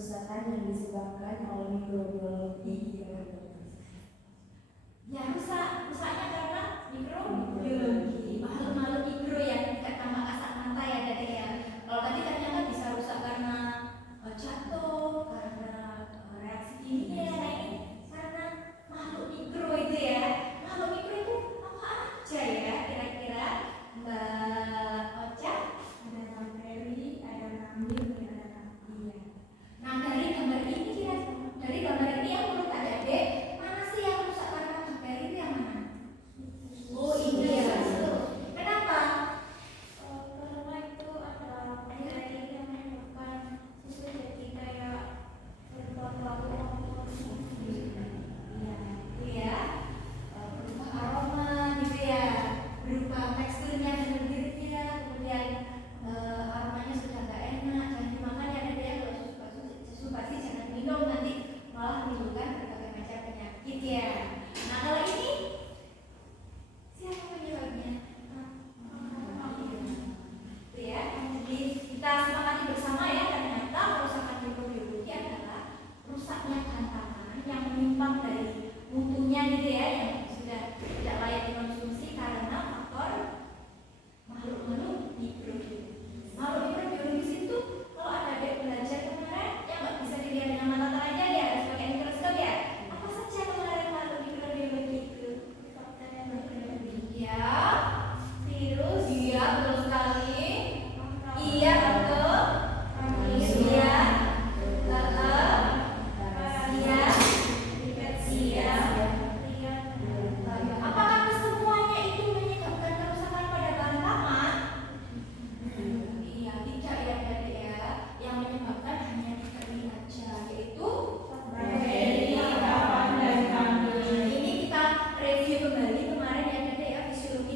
kerusakan yang disebabkan oleh mikrobiologi ya. Ya, rusaknya karena mikrobiologi, makhluk-makhluk mikro yang tidak tampak kasat mata ya tadi ya. Kalau tadi ternyata bisa rusak karena jatuh, karena reaksi kimia, nah ini karena makhluk mikro itu ya. Makhluk mikro itu apa aja ya kira-kira Mbak Ocha? Ada bakteri, ada ngambil, ada napi ya. Nah dari gambar ini yang menurut adik-adik mana sih yang rusak karena bakteri itu yang mana? Oh ini ya betul. Kenapa? Karena itu ada bakteri yang menyebabkan itu jadi kayak berbau-bau. Iya, berupa aroma gitu ya, berupa teksturnya dan lendirnya, kemudian aromanya sudah nggak enak, jangan dimakan ya deh ya. Kalau susu pasti jangan minum, nanti malah menimbulkan berbagai macam penyakit ya. Nah kalau ini siapa penyebabnya? Itu ya, jadi kita sepakati bersama ya, ternyata kerusakan mikrobiologi adalah rusaknya tanaman yang menyimpang dari mutunya gitu ya, yang sudah tidak layak dikonsumsi karena faktor makhluk-makhluk mikrobiologis. Makhluk mikrobiologis itu kalau ada adik belajar kemarin yang nggak bisa dilihat dengan mata telanjang ya, harus pakai mikroskop ya. Apa saja kemarin makhluk mikrobiologi itu? Ya, virus, iya betul sekali. Iya betul. Iya. Apakah kesemuanya itu menyebabkan kerusakan pada bahan taman? Iya, tidak ya Adik ya. Yang menyebabkan hanya bakteri aja, yaitu bakteri, papan, dan kandung. Ini kita review kembali kemarin ya Adik ya, fisiologi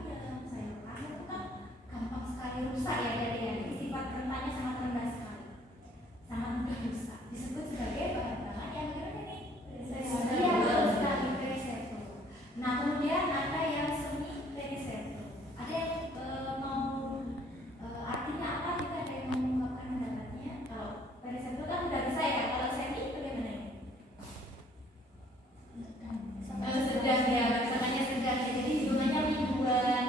ayam, sayur ayam itu kan gampang sekali rusak ya dari ya. Jadi sifat rentannya sangat rendah sekali, sangat mudah rusak. Disebut sebagai bahan-bahan yang ini iya betul sekali perisable. Nah kemudian ada yang semi perisable. Ada yang mau artinya apa? Juga ada yang mau mengungkapkan pendapatnya. Kalau perisable kan udah bisa ya. Kalau semi bagaimana ini? Sedang ya, bahasanya sedang. Jadi hubungannya mingguan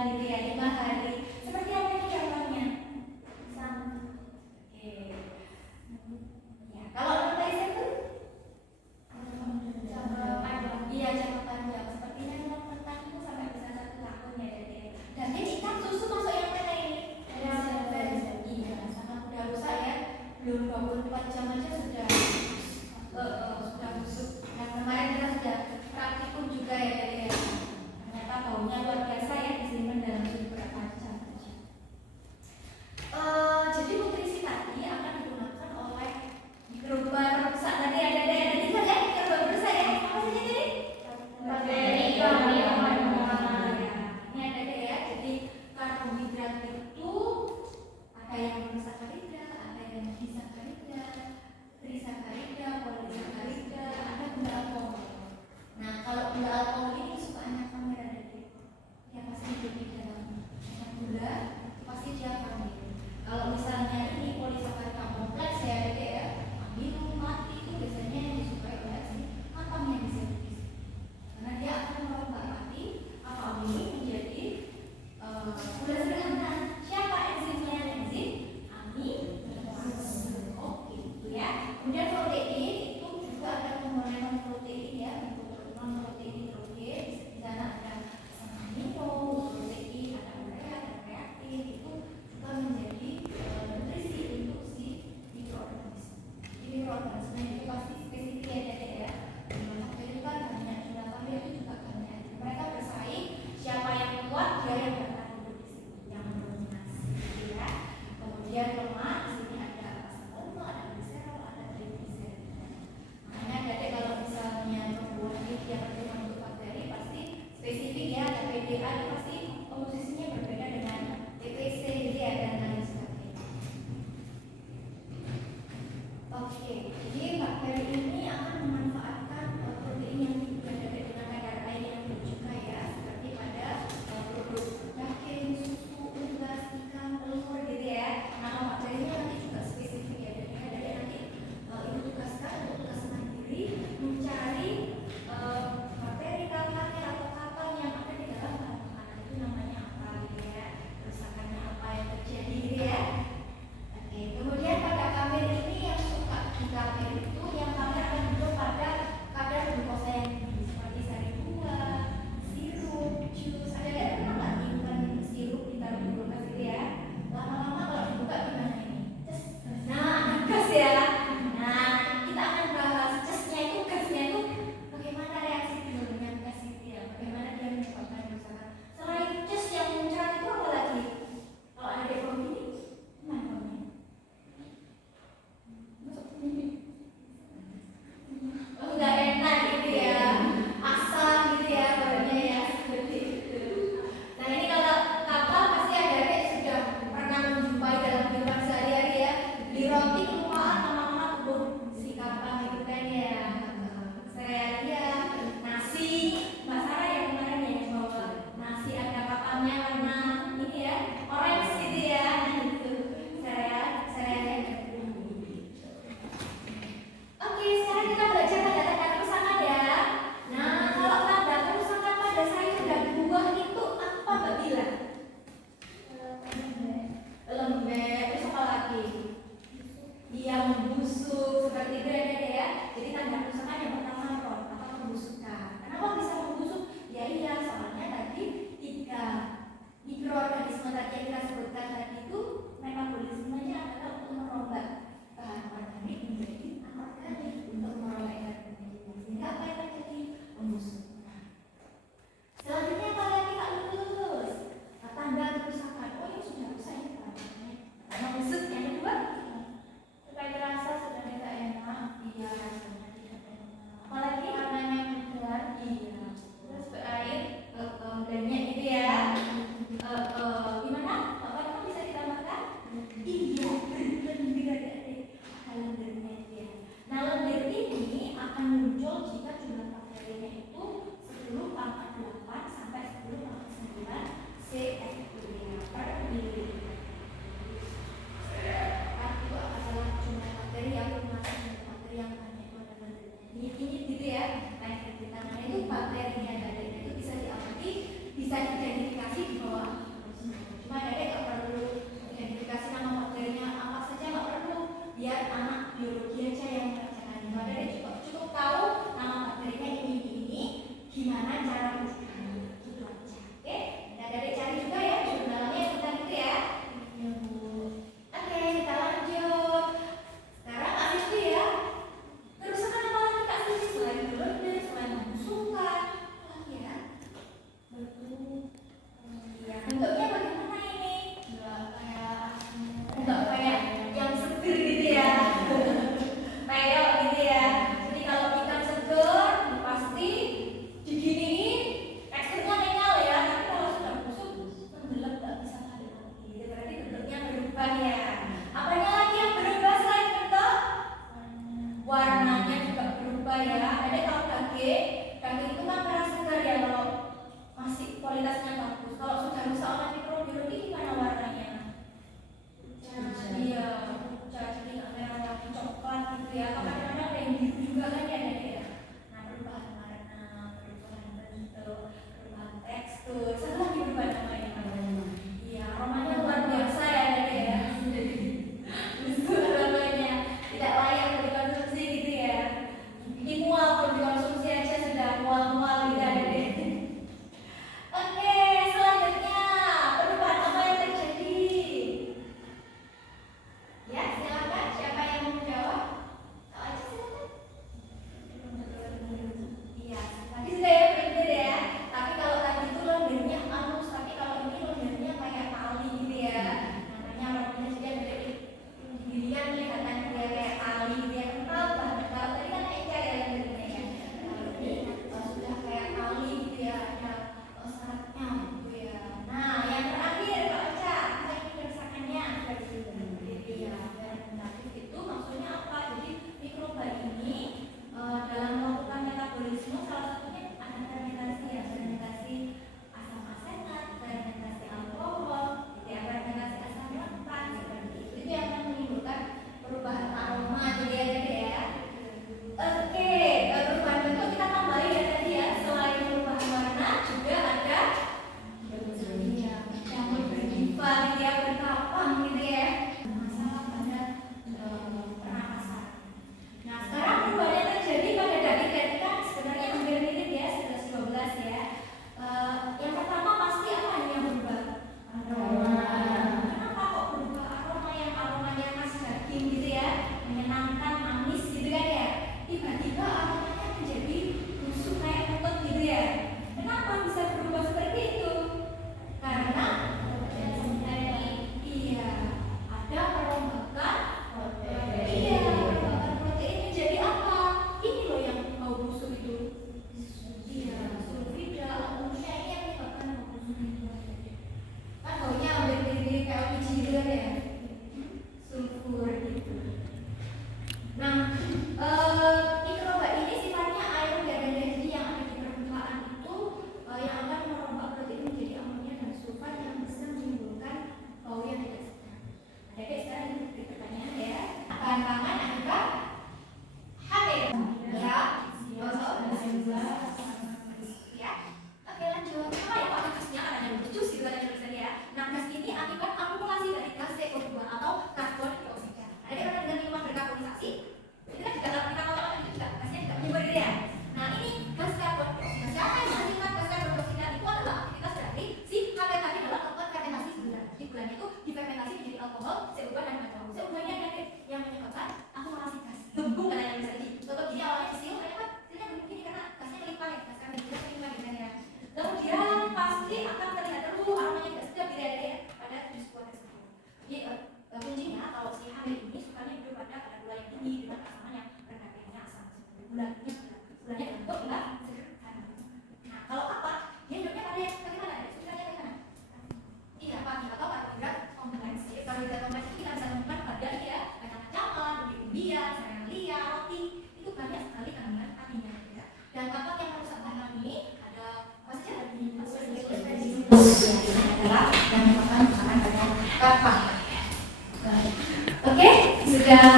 sudah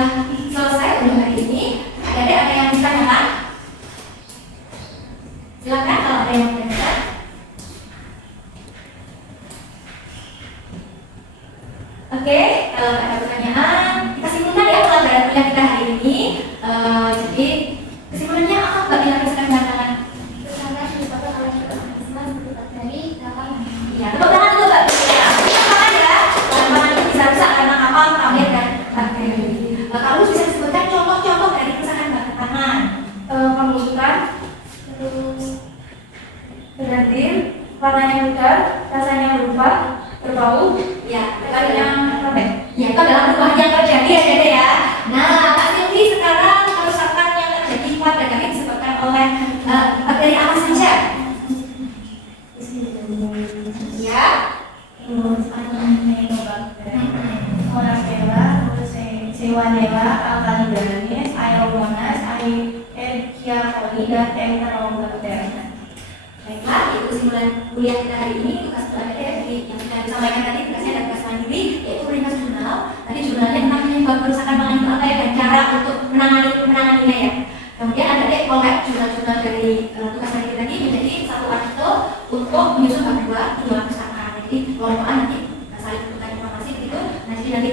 selesai untuk hari ini. Adik-adik ada yang ditanyakan? Silakan kalau ada yang ditanyakan. Oke, kalau ada pertanyaan, kita simpulkan ya pelajaran kuliah kita hari ini. Jadi kesimpulannya apa Mbak Bila misalkan tantangan? Misalkan merupakan alat mekanisme bersifat dari dalam Ya, tepuk tangan dulu Mbak Bila. Tepuk tangan ya. Tantangan itu bisa rusak karena apa? Kamera dan bakteri. Kamu bisa sebutkan contoh-contoh dari kerusakan tangan. Pembusukan, terus berganti, warnanya pudar, rasanya berubah, berbau, Ya, dan yang robek. ya itu adalah perubahan yang terjadi ya Dede ya. Nah, Kak Silvi sekarang kerusakan yang terjadi pada kami disebabkan oleh bakteri apa saja? Ya. Terus ada Menobacter, Monarchella, terus Shewandella, Alkalidanis, Aeromonas, Escherichia coli, dan Enterobacter. Baiklah, itu kesimpulan kuliah kita hari ini. Tugas pelajar dari yang sudah disampaikan tadi, tugasnya ada tugas mandiri, yaitu meringkas jurnal. Tadi jurnalnya tentang penyebab kerusakan tangan itu apa ya, dan cara untuk menanganinya ya. Kemudian ada collab jurnal-jurnal dari tugas mandiri tadi menjadi satu artikel untuk menyusun bab dua kerusakan. Jadi kelompokan nanti saling bertukar informasi begitu. Nah, jadi nanti